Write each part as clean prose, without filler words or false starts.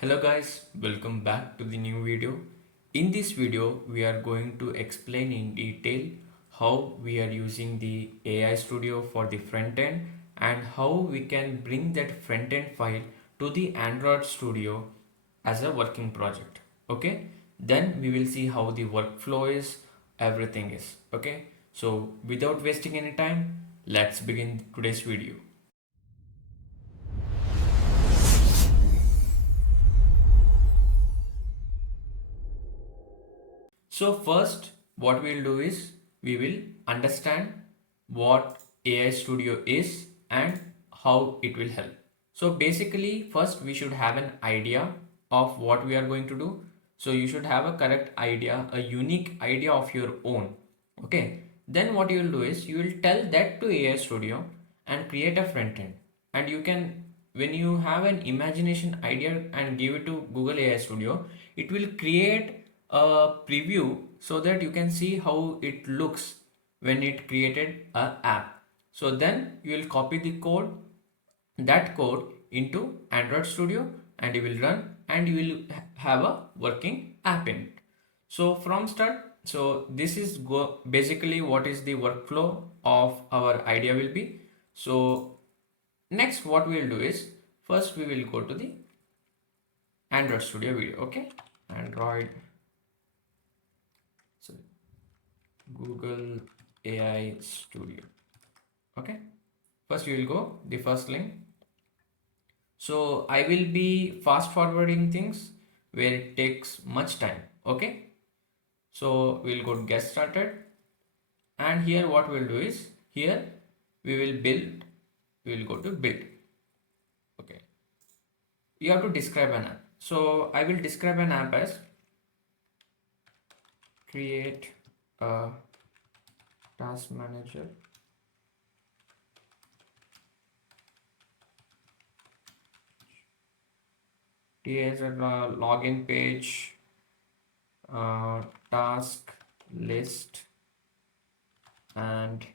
Hello guys, welcome back to the new video. In this video, we are going to explain in detail how we are using the AI Studio for the front end and how we can bring that front end file to the Android Studio as a working project. Okay, then we will see how the workflow is, everything is. Okay, so without wasting any time, let's begin today's video. So first, what we'll do is we will understand what AI Studio is and how it will help. So basically, first we should have an idea of what we are going to do. So you should have a correct idea, a unique idea of your own. Okay. Then what you will do is you will tell that to AI Studio and create a front end. And you can, when you have an imagination idea and give it to Google AI Studio, it will create a preview so that you can see how it looks when it created a app. So then you will copy the code, that code into Android Studio, and you will run and you will have a working app in it. So from start, so this is basically what is the workflow of our idea will be. So next what we will do is first we will go to the Android Studio video. Okay, Android, so Google AI Studio. Okay, first you will go the first link. So I will be fast forwarding things where it takes much time. Okay, so we'll go to get started, and here what we'll do is here we will build, we will go to build. Okay, you have to describe an app. So I will describe an app as create a task manager as a login page, task list, and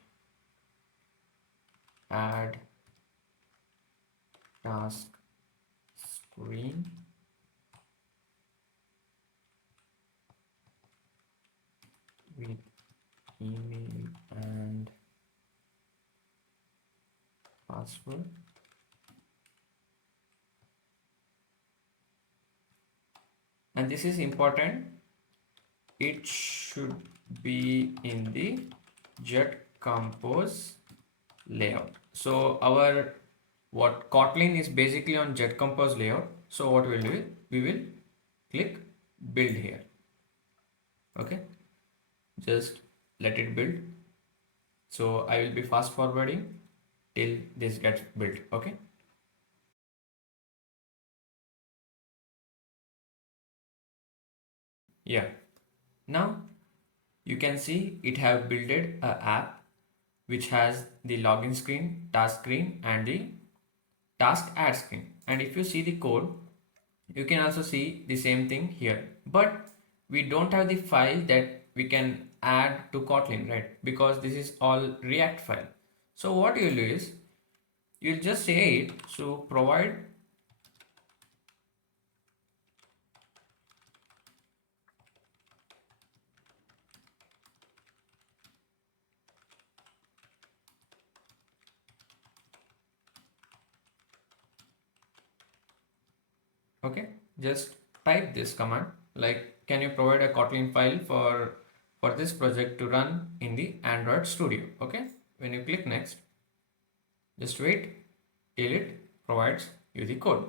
add task screen with email and password. And this is important, it should be in the jet compose layout. So our what Kotlin is basically on jet compose layout. So what we'll do, we will click build here. Okay, just let it build. So I will be fast forwarding till this gets built. Okay, yeah, now you can see it have built a app which has the login screen, task screen, and the task add screen. And if you see the code, you can also see the same thing here, but we don't have the file that we can add to Kotlin, right? Because this is all React file. So what you'll do is you'll just say it, so provide okay, just type this command like, can you provide a Kotlin file for this project to run in the Android Studio? Okay, when you click next, just wait till it provides you the code.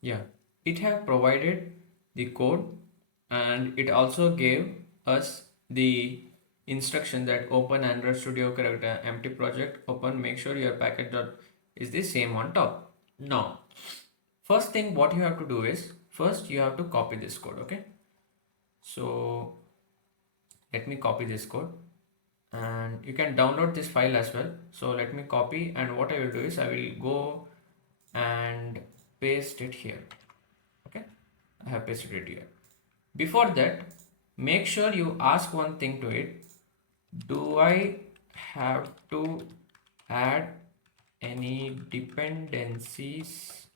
Yeah, it have provided the code, and it also gave us the instruction that open Android Studio, correct empty project, open, make sure your package dot is the same on top. Now, first thing what you have to do is first you have to copy this code. Okay, so let me copy this code, and you can download this file as well. So let me copy, and what I will do is I will go and paste it here. Okay, I have pasted it here. Before that, make sure you ask one thing to it. Do I have to add any dependencies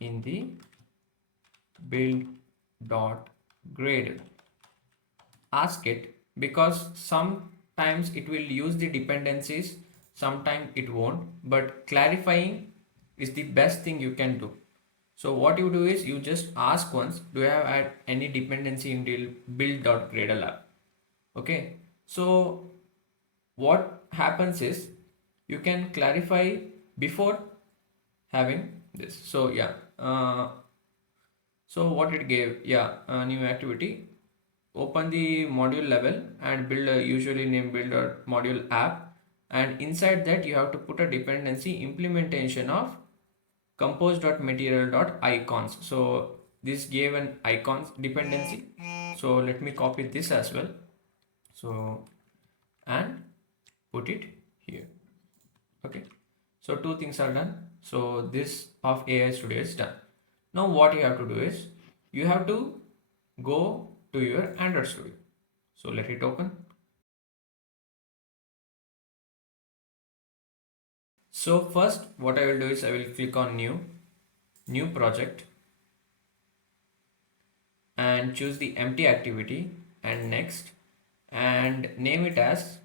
in the build dot gradle. Ask it, because sometimes it will use the dependencies, sometimes it won't, but clarifying is the best thing you can do. So what you do is you just ask once, do I have add any dependency in the build.gradle app? Okay, so what happens is you can clarify before having this. So yeah, so what it gave, yeah, a new activity. Open the module level and build a usually named build a module app, and inside that you have to put a dependency implementation of compose.material.icons. So this gave an icons dependency. So let me copy this as well. So and put it here. Okay. So two things are done. So this of AI Studio is done. Now what you have to do is you have to go to your Android Studio. So let it open. So first what I will do is I will click on new project and choose the empty activity and next, and name it as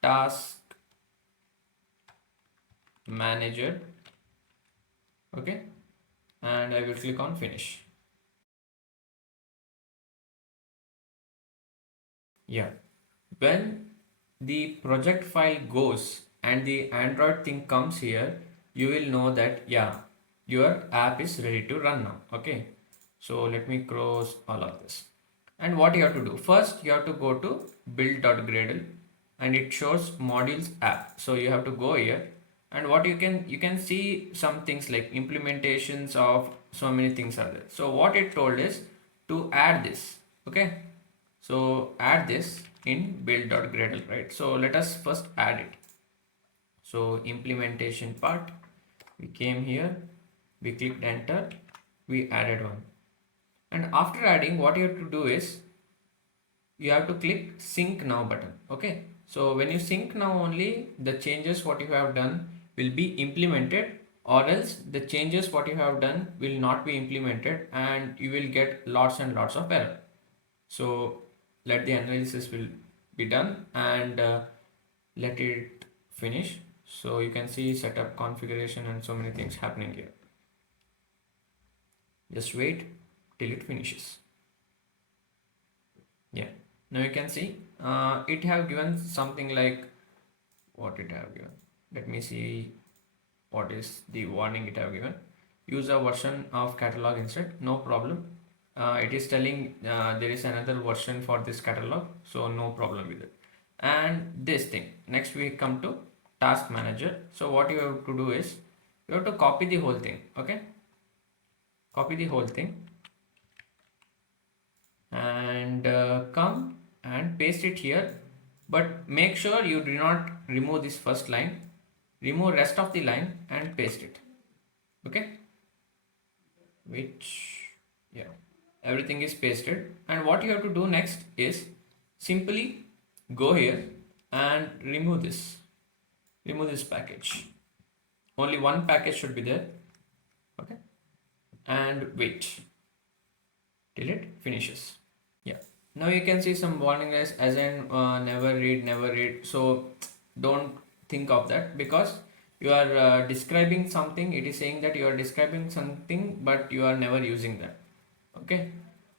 task manager. Okay, and I will click on finish. Yeah, when the project file goes and the Android thing comes here, you will know that yeah, your app is ready to run now. Okay, so let me close all of this. And what you have to do first, you have to go to build.gradle and it shows modules app. So you have to go here, and what you can see some things like implementations of so many things are there. So what it told is to add this. Okay, so add this in build.gradle, right? So let us first add it. So implementation part, we came here, we clicked enter, we added one. And after adding, what you have to do is you have to click sync now button. Okay, so when you sync now, only the changes what you have done will be implemented, or else the changes what you have done will not be implemented and you will get lots and lots of error. So let the analysis will be done, and let it finish. So you can see setup configuration and so many things happening here. Just wait till it finishes. Yeah, now you can see it have given something like what it have given. Let me see what is the warning it have given. Use a version of catalog instead, no problem. It is telling there is another version for this catalog, so no problem with it. And this thing, next we come to task manager. So what you have to do is you have to copy the whole thing. Okay, copy the whole thing and come and paste it here, but make sure you do not remove this first line, remove rest of the line and paste it. Okay, which, yeah, everything is pasted. And what you have to do next is simply go here and remove this package. Only one package should be there. Okay, and wait till it finishes. Yeah, now you can see some warning as in never read. So don't think of that, because you are describing something. It is saying that you are describing something but you are never using that. Okay,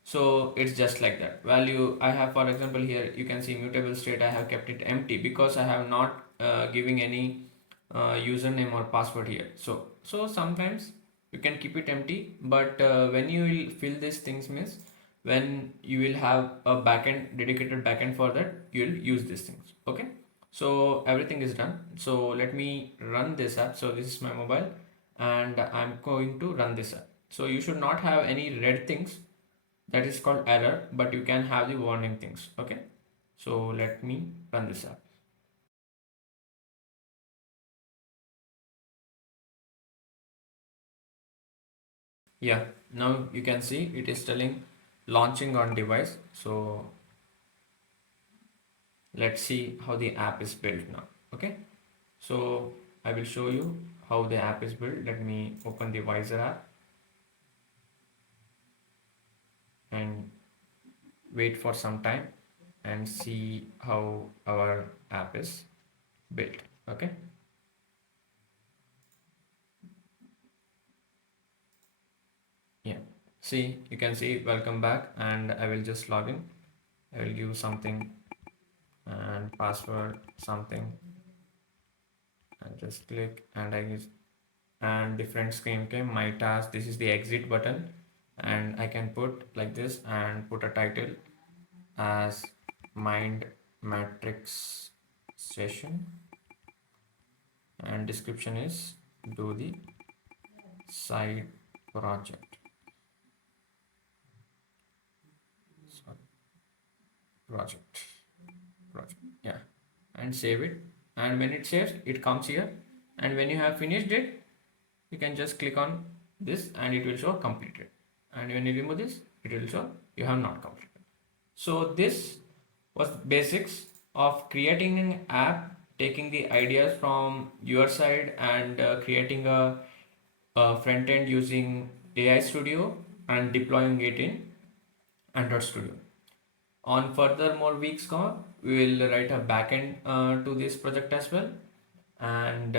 so it's just like that. Value I have, for example, here you can see mutable state, I have kept it empty because I have not giving any username or password here. So sometimes you can keep it empty, but when you will fill these things, means when you will have a backend, dedicated backend for that, you'll use these things. Okay, so everything is done. So let me run this app. So this is my mobile and I'm going to run this app. So you should not have any red things, that is called error, but you can have the warning things. Okay, so let me run this app. Yeah, now you can see it is telling launching on device. So let's see how the app is built now. Okay, so I will show you how the app is built. Let me open the Visor app and wait for some time and see how our app is built. Okay. Yeah. See, you can see welcome back, and I will just log in. I will give something and password something and just click, and I use, and different screen came. My task, this is the exit button, and I can put like this and put a title as mind matrix session, and description is do the side project. Sorry, project project, yeah, and save it. And when it saves, it comes here, and when you have finished it, you can just click on this and it will show completed, and when you remove this, it will show you have not completed. So this was basics of creating an app, taking the ideas from your side and creating a front end using AI Studio and deploying it in Android Studio. On further more weeks come, we will write a backend to this project as well, and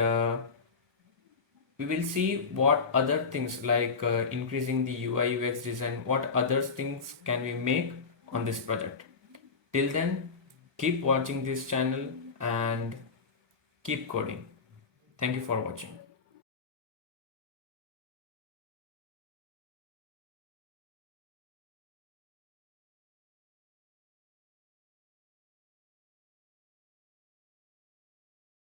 we will see what other things like increasing the UI UX design, what other things can we make on this project. Till then, keep watching this channel and keep coding. Thank you for watching.